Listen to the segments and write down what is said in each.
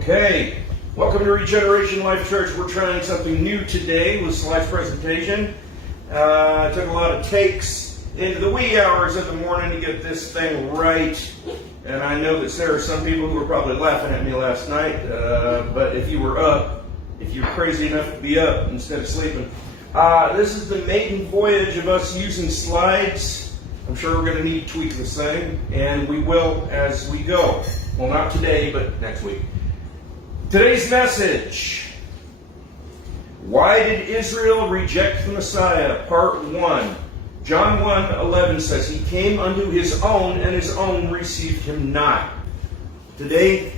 Okay, welcome to Regeneration Life Church. We're trying something new today with slides presentation. It took a lot of takes into the wee hours of the morning to get this thing right. And I know that there are some people who were probably laughing at me last night. But if you were up, if you were crazy enough to be up instead of sleeping. This is the maiden voyage of us using slides. I'm sure we're going to need to tweak this thing, and we will as we go. Well, not today, but next week. Today's message: why did Israel reject the Messiah? Part 1. John 1:11 says, He came unto His own, and His own received Him not. Today,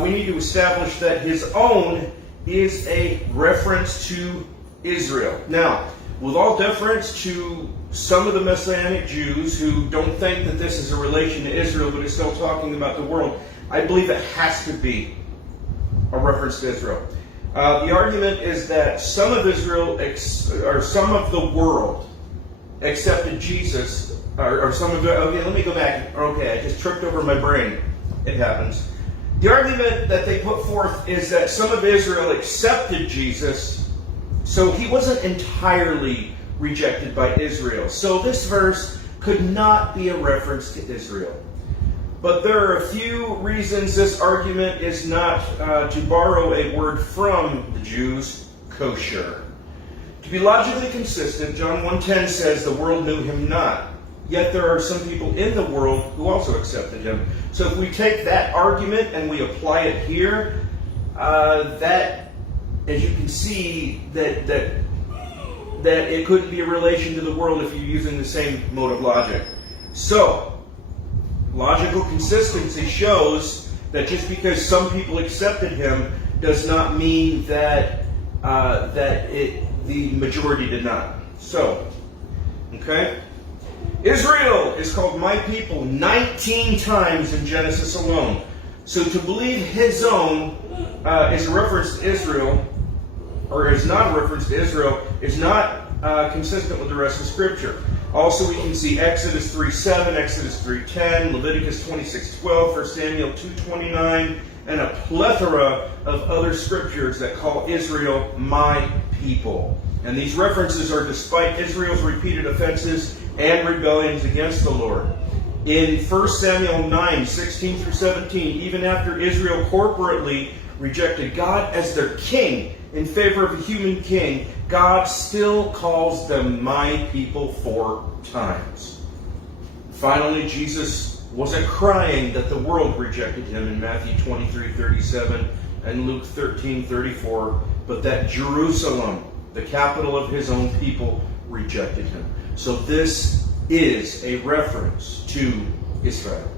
we need to establish that His own is a reference to Israel. Now, with all deference to some of the Messianic Jews who don't think that this is a relation to Israel, but is still talking about the world, I believe it has to be a reference to Israel. The argument is that some of Israel, or some of the world, accepted Jesus, or some of the, okay, let me go back. Okay, I just tripped over my brain. It happens. The argument that they put forth is that some of Israel accepted Jesus, so he wasn't entirely rejected by Israel. So this verse could not be a reference to Israel. But there are a few reasons this argument is not, to borrow a word from the Jews, kosher. To be logically consistent, John 1:10 says the world knew him not. Yet there are some people in the world who also accepted him. So if we take that argument and we apply it here, that, as you can see, that it couldn't be a relation to the world if you're using the same mode of logic. So, logical consistency shows that just because some people accepted him does not mean that the majority did not. So, okay? Israel is called my people 19 times in Genesis alone. So to believe his own is a reference to Israel, or is not a reference to Israel, is not consistent with the rest of Scripture. Also, we can see Exodus 3:7, Exodus 3:10, Leviticus 26:12, 1 Samuel 2:29, and a plethora of other scriptures that call Israel my people. And these references are despite Israel's repeated offenses and rebellions against the Lord. In 1 Samuel 9:16-17, even after Israel corporately rejected God as their king in favor of a human king, God still calls them my people 4 times. Finally, Jesus wasn't crying that the world rejected him in Matthew 23:37 and Luke 13:34, but that Jerusalem, the capital of his own people, rejected him. So this is a reference to Israel.